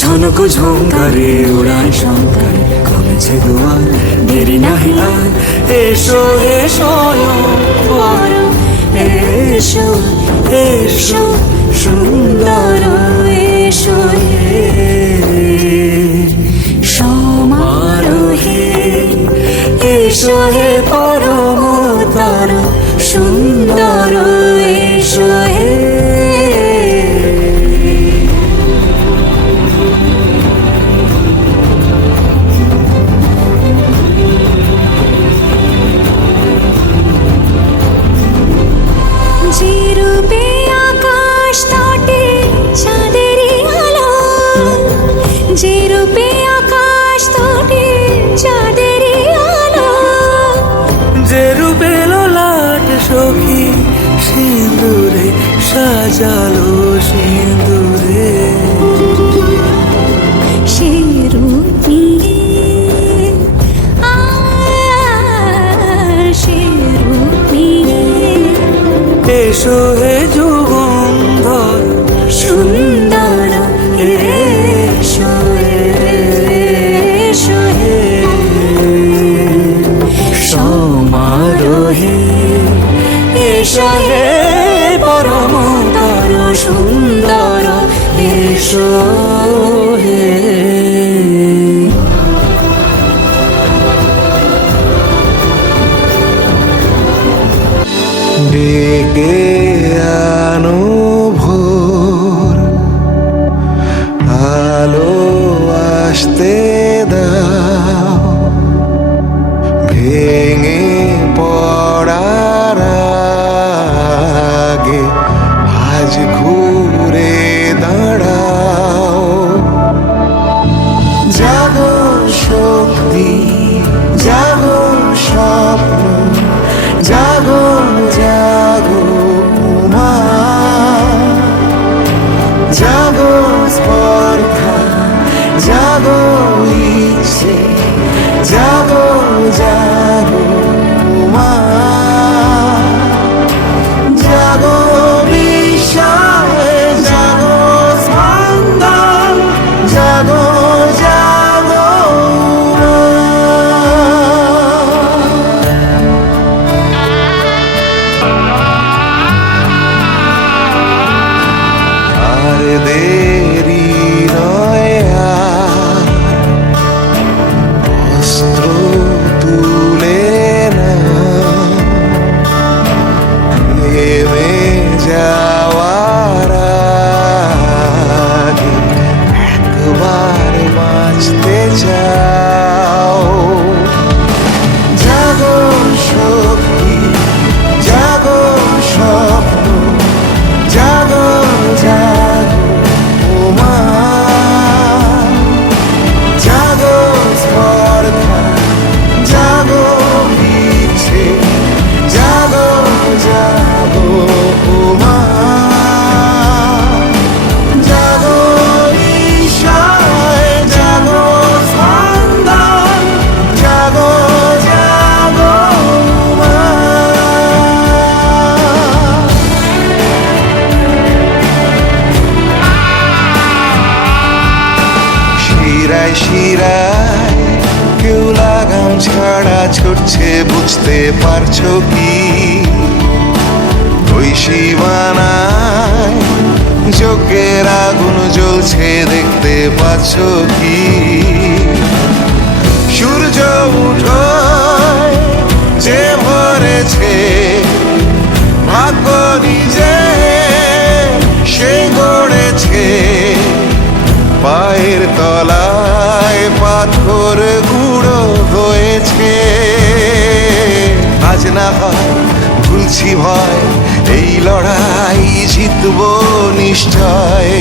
ঝনক ঝঙ্কারে উড়ায় শঙ্কারে কমেছে দুয়ার দেরি নাহি আর এসো এসো বর এসো এসো সুন্দর এসো সমারোহে এসো হে পরমতর সুন্দর এসো হে সখী সিঁদুরে সাজালো সিঁদুরে সে রূপ নিয়ে সে রূপ নিয়ে এসো হে যুগন্ধর সুন্দর এসো এসো হে সমারোহে এসো হে পরমতর সুন্দর এসো হে ডেকে আনো ভোর আলো আসতে দাও ভেঙে পড়ার আগে আজ ঘুরে দাঁড়াও জাগো শক্তি জাগো স্বপ্ন জাগো জাগো উমা জাগো স্পর্ধা জাগো ইচ্ছে জাগো জাগো উমা জাগো বিষয় জাগো স্পন্দন জাগো জাগো আর দেরি নয় আর অস্ত্র তুলে না নেমে যাওয়ার আগে একবার বাঁচতে চাও জাগো শক্তি জাগো স্বপ্ন জাগো জাগো উমা জাগো স্পর্ধা জাগো ইচ্ছে জাগো জাগো উমা জাগো বিষয় জাগো স্পন্দন জাগো জাগো উমা শিরায় শিরায় কেউ লাগাম ছাড়া ছুটছে বুঝতে পারছো কি ওই সীমানায় চোখের আগুন জ্বলছে দেখতে পাচ্ছো কি সূর্য উঠোয় যে ভরেছে ভাগ্য নিজে সে গড়েছে পায়ের তলায় পাথর গুঁড়ো হয়েছে আজ না হয় ভুলছি ভয় এই লড়াই জিতবো নিশ্চয়